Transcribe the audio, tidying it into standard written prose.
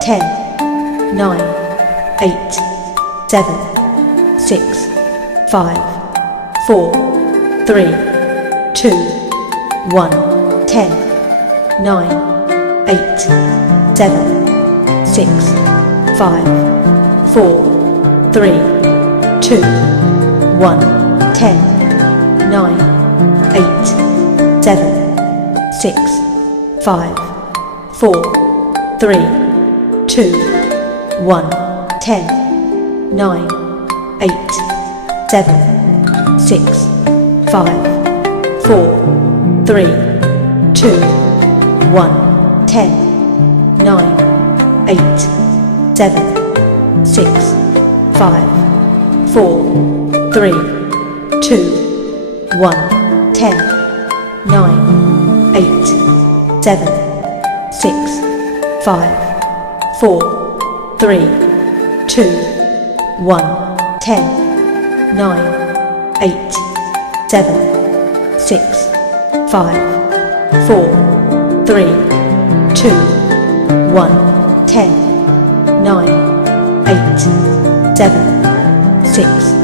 10, 9, 8, 7, 6, 5, 4, 3, 2, 1, 10, 9, 8, 7, 6, 5, 4, 3, 2, 1, 10, 9, 8, 7, 6, 5, 4, 3, 2, 1, 10, 9, 8, 7, 6, 5, 4, 3, 2, 1, 10, 9, 8, 7, 6, 5, 4, 3, 2, 1, 10, 9, 8, 7, 6, 5, 4, 3, 2, 1, 10, 9, 8, 7, 6, 5, 4, 3, 2, 1, 10, 9, 8, 7, 6,